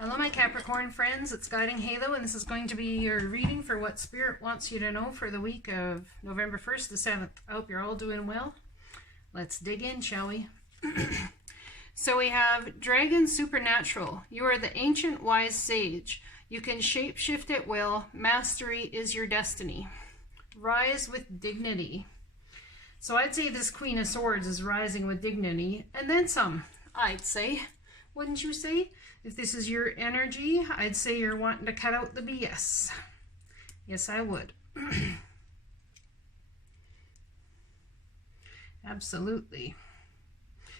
Hello my Capricorn friends, it's Guiding Halo, and this is going to be your reading for what Spirit wants you to know for the week of November 1st to 7th. I hope you're all doing well. Let's dig in, shall we? So we have Dragon Supernatural. You are the ancient wise sage. You can shapeshift at will. Mastery is your destiny. Rise with dignity. So I'd say this Queen of Swords is rising with dignity, and then some, I'd say. Wouldn't you say? If this is your energy, I'd say you're wanting to cut out the BS. Yes, I would. Absolutely.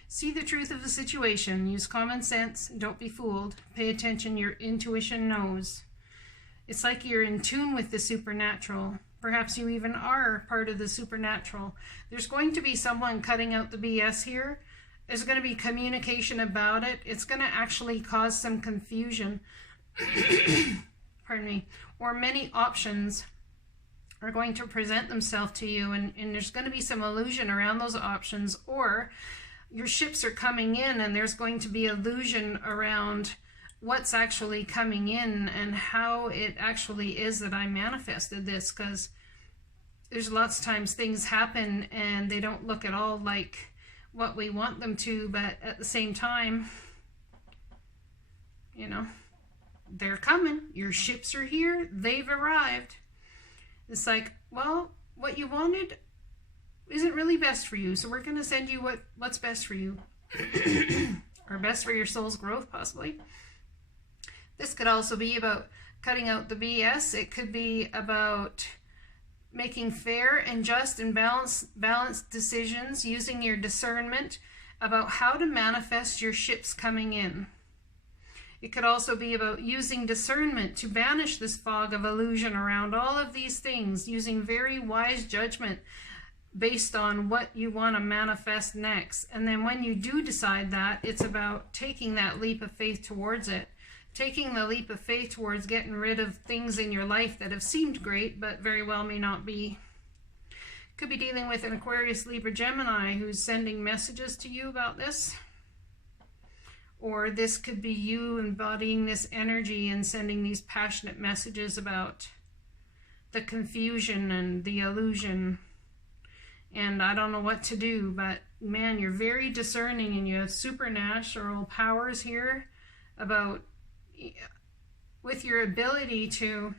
See the truth of the situation. Use common sense. Don't be fooled. Pay attention. Your intuition knows. It's like you're in tune with the supernatural. Perhaps you even are part of the supernatural. There's going to be someone cutting out the BS here. There's going to be communication about it. It's going to actually cause some confusion. Pardon me. Or many options are going to present themselves to you, and there's going to be some illusion around those options, or your ships are coming in and there's going to be illusion around what's actually coming in and how it actually is that I manifested this, because there's lots of times things happen and they don't look at all like what we want them to, but at the same time, you know, they're coming. Your ships are here. They've arrived. It's like, well, what you wanted isn't really best for you, so we're going to send you what's best for you. Or best for your soul's growth, possibly. This could also be about cutting out the BS. It could be about making fair and just and balanced decisions, using your discernment about how to manifest your ships coming in. It could also be about using discernment to banish this fog of illusion around all of these things, using very wise judgment based on what you want to manifest next. And then when you do decide that, it's about taking that leap of faith towards it. Taking the leap of faith towards getting rid of things in your life that have seemed great, but very well may not be. Could be dealing with an Aquarius, Libra, Gemini who's sending messages to you about this. Or this could be you embodying this energy and sending these passionate messages about the confusion and the illusion. And I don't know what to do, but man, you're very discerning and you have supernatural powers here about with your ability to,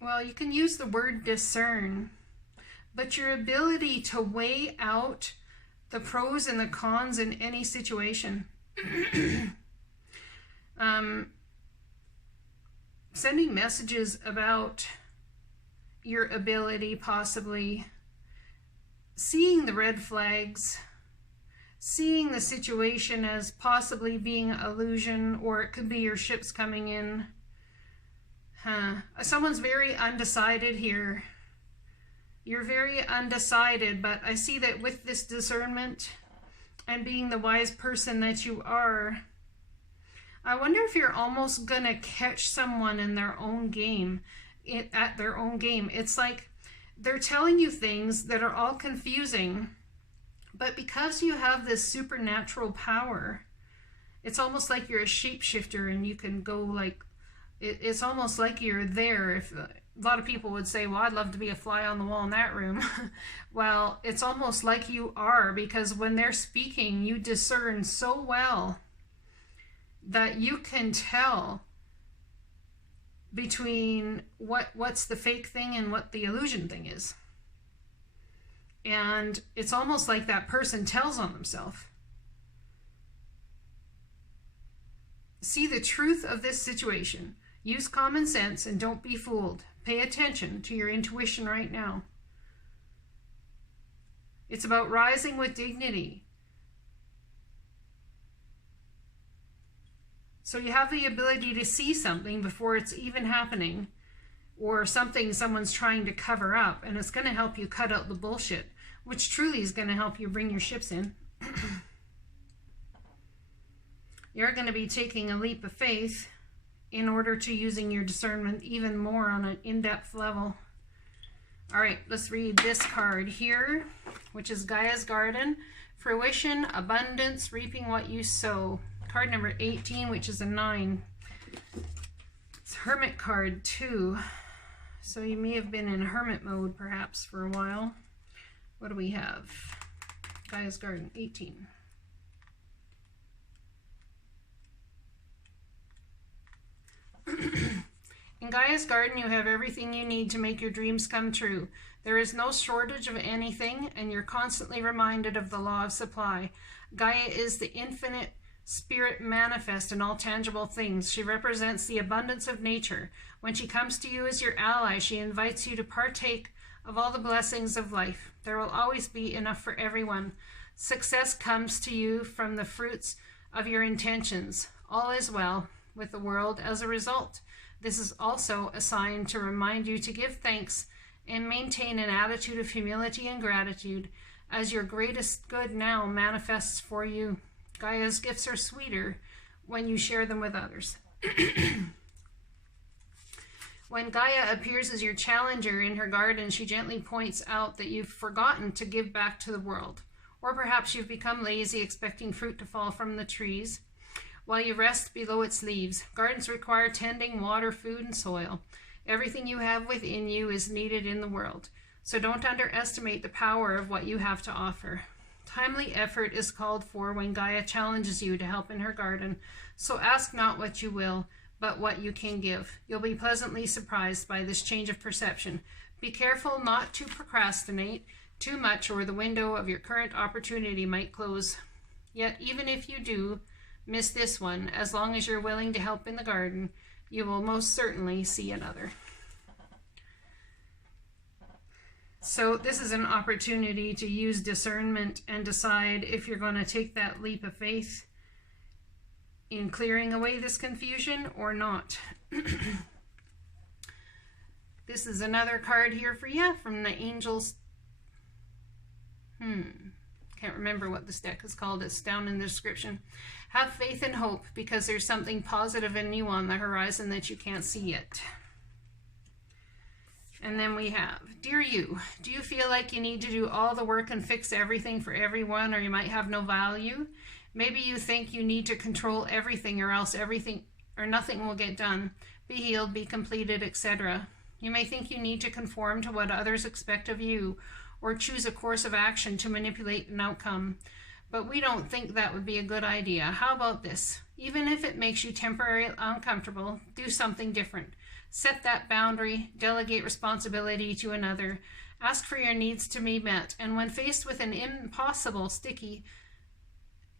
well, you can use the word discern, but your ability to weigh out the pros and the cons in any situation. Sending messages about your ability, possibly seeing the red flags, seeing the situation as possibly being an illusion, or it could be your ships coming in. Someone's very undecided here. You're very undecided, but I see that with this discernment and being the wise person that you are, I wonder if you're almost gonna catch someone in their own game, at their own game. It's like they're telling you things that are all confusing, but because you have this supernatural power, it's almost like you're a shapeshifter and you can go like, it's almost like you're there. If a lot of people would say, well, I'd love to be a fly on the wall in that room. Well, it's almost like you are, because when they're speaking, you discern so well that you can tell between what's the fake thing and what the illusion thing is. And it's almost like that person tells on themselves. See the truth of this situation. Use common sense and don't be fooled. Pay attention to your intuition right now. It's about rising with dignity. So you have the ability to see something before it's even happening. or something someone's trying to cover up, and it's going to help you cut out the bullshit, which truly is going to help you bring your ships in. You're going to be taking a leap of faith in order to using your discernment even more on an in-depth level. All right, let's read this card here, which is Gaia's Garden. Fruition, abundance, reaping what you sow. Card number 18, which is a 9. It's Hermit card too. So you may have been in hermit mode perhaps for a while. What do we have? Gaia's Garden, 18. In Gaia's Garden, you have everything you need to make your dreams come true. There is no shortage of anything, and you're constantly reminded of the law of supply. Gaia is the infinite spirit manifest in all tangible things. She represents the abundance of nature. When she comes to you as your ally, she invites you to partake of all the blessings of life. There will always be enough for everyone. Success comes to you from the fruits of your intentions. All is well with the world as a result. This is also a sign to remind you to give thanks and maintain an attitude of humility and gratitude as your greatest good now manifests for you. Gaia's gifts are sweeter when you share them with others. When Gaia appears as your challenger in her garden, she gently points out that you've forgotten to give back to the world. Or perhaps you've become lazy, expecting fruit to fall from the trees while you rest below its leaves. Gardens require tending, water, food, and soil. Everything you have within you is needed in the world. So don't underestimate the power of what you have to offer. Timely effort is called for when Gaia challenges you to help in her garden. So ask not what you will, but what you can give. You'll be pleasantly surprised by this change of perception. Be careful not to procrastinate too much, or the window of your current opportunity might close. Yet even if you do miss this one, as long as you're willing to help in the garden, you will most certainly see another. So this is an opportunity to use discernment and decide if you're going to take that leap of faith in clearing away this confusion or not. This is another card here for you from the angels. Can't remember what this deck is called. It's down in the description. Have faith and hope, because there's something positive and new on the horizon that you can't see yet. And then we have, dear you, do you feel like you need to do all the work and fix everything for everyone, or you might have no value? Maybe you think you need to control everything, or else everything or nothing will get done. Be healed, be completed, etc. You may think you need to conform to what others expect of you, or choose a course of action to manipulate an outcome. But we don't think that would be a good idea. How about this? Even if it makes you temporarily uncomfortable, do something different. Set that boundary, delegate responsibility to another, ask for your needs to be met, and when faced with an impossible, sticky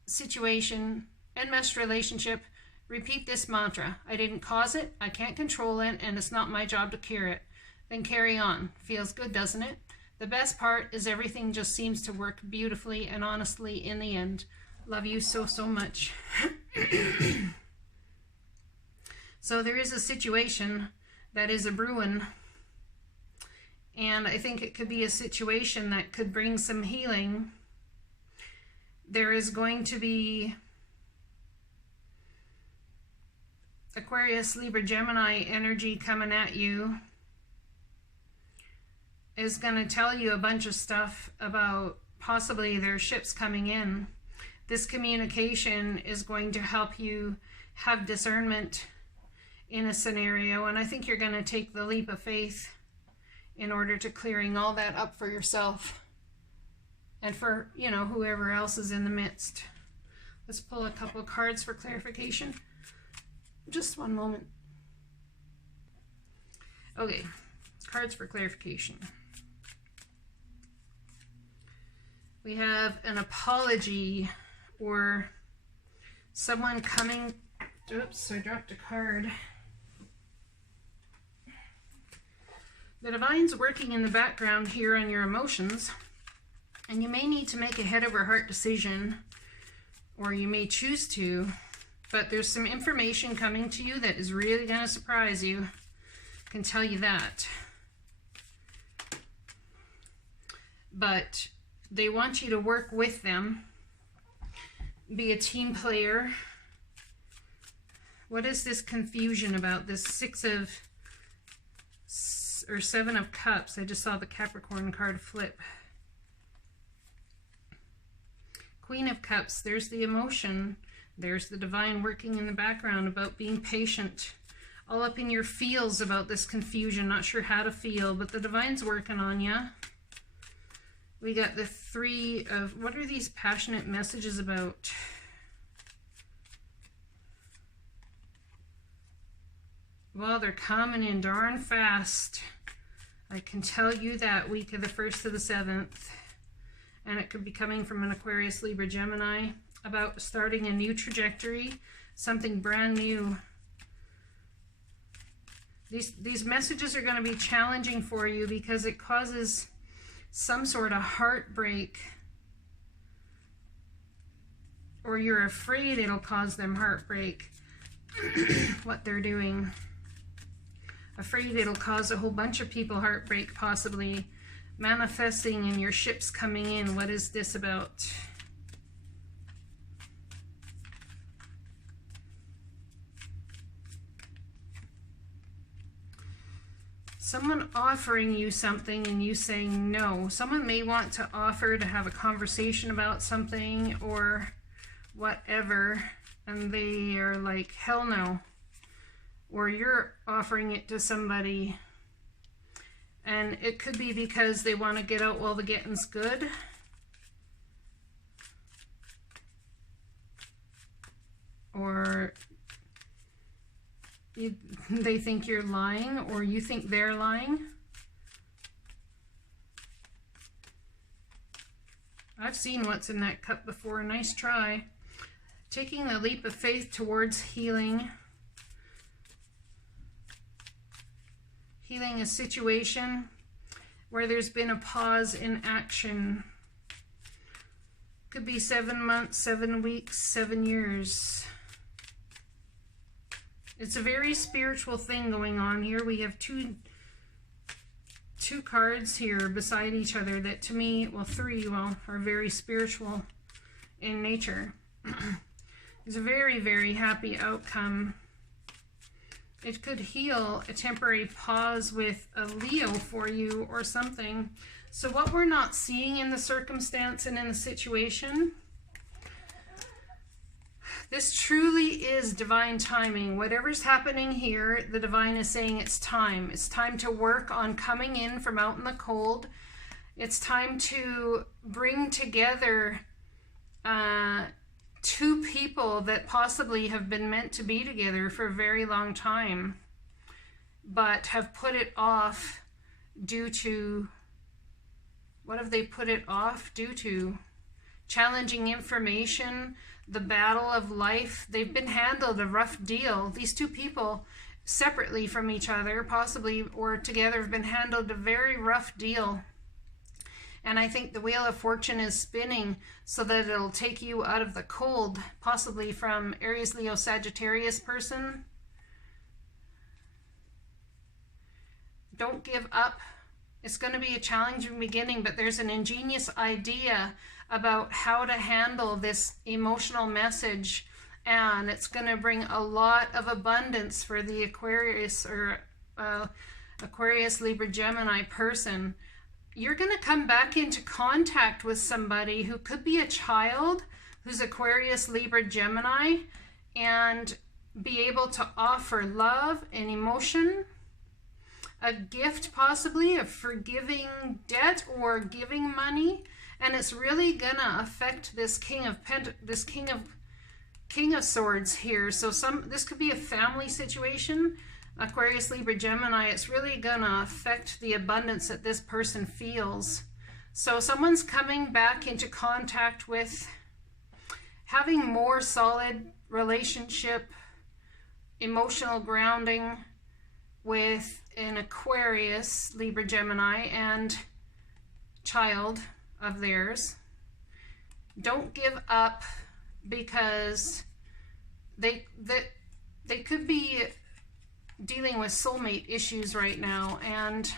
situation, enmeshed relationship, repeat this mantra: I didn't cause it, I can't control it, and it's not my job to cure it. Then carry on. Feels good, doesn't it? The best part is everything just seems to work beautifully and honestly in the end. Love you so, so much. So there is a situation that is a brewing, and I think it could be a situation that could bring some healing. There is going to be Aquarius, Libra, Gemini energy coming at you. Is going to tell you a bunch of stuff about possibly their ships coming in. This communication is going to help you have discernment in a scenario, and I think you're going to take the leap of faith in order to clearing all that up for yourself and for, you know, whoever else is in the midst. Let's pull a couple of cards for clarification. Just one moment. Okay, cards for clarification. We have an apology, or someone coming. Oops, I dropped a card. The divine's working in the background here on your emotions, and you may need to make a head over heart decision, or you may choose to, but there's some information coming to you that is really going to surprise you. can tell you that. But they want you to work with them, be a team player. What is this confusion about? This Seven of Cups. I just saw the Capricorn card flip. Queen of Cups. There's the emotion. There's the divine working in the background about being patient. All up in your feels about this confusion. Not sure how to feel, but the divine's working on you. We got the Three of... What are these passionate messages about? Well, they're coming in darn fast. I can tell you that, week of the 1st to the 7th. And it could be coming from an Aquarius, Libra, Gemini, about starting a new trajectory, something brand new. These messages are going to be challenging for you because it causes some sort of heartbreak, or you're afraid it'll cause them heartbreak, what they're doing. Afraid it'll cause a whole bunch of people heartbreak, possibly. Manifesting and your ships coming in. What is this about? Someone offering you something and you saying no. Someone may want to offer to have a conversation about something or whatever, and they are like, hell no. Or you're offering it to somebody, and it could be because they want to get out while the getting's good. Or they think you're lying, or you think they're lying. I've seen what's in that cup before. Nice try. Taking the leap of faith towards healing. Healing a situation where there's been a pause in action. Could be 7 months, 7 weeks, 7 years. It's a very spiritual thing going on here. We have two cards here beside each other that, to me, well, three, well, are very spiritual in nature. It's a very, very happy outcome. It could heal a temporary pause with a Leo for you or something. So what we're not seeing in the circumstance and in the situation, this truly is divine timing. Whatever's happening here, the divine is saying it's time. It's time to work on coming in from out in the cold. It's time to bring together two people that possibly have been meant to be together for a very long time, but have put it off due to, what have they put it off due to? Challenging information, the battle of life. They've been handled a rough deal. These two people, separately from each other, possibly, or together, have been handled a very rough deal. And I think the Wheel of Fortune is spinning so that it'll take you out of the cold, possibly from Aries, Leo, Sagittarius person. Don't give up. It's going to be a challenging beginning, but there's an ingenious idea about how to handle this emotional message, and it's going to bring a lot of abundance for the Aquarius or Aquarius, Libra, Gemini person. You're going to come back into contact with somebody who could be a child who's Aquarius, Libra, Gemini, and be able to offer love and emotion, a gift possibly of forgiving debt or giving money, and it's really going to affect this King of Swords here. So this could be a family situation. Aquarius, Libra, Gemini, it's really gonna affect the abundance that this person feels. So someone's coming back into contact with having more solid relationship, emotional grounding with an Aquarius, Libra, Gemini, and child of theirs. Don't give up, because they could be dealing with soulmate issues right now, and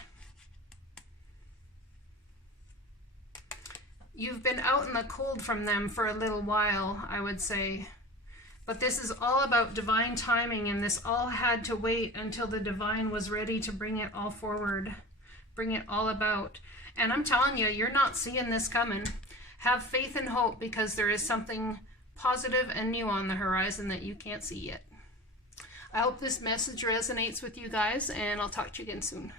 you've been out in the cold from them for a little while, I would say. But this is all about divine timing, and this all had to wait until the divine was ready to bring it all forward, bring it all about. And I'm telling you, you're not seeing this coming. Have faith and hope, because there is something positive and new on the horizon that you can't see yet. I hope this message resonates with you guys, and I'll talk to you again soon.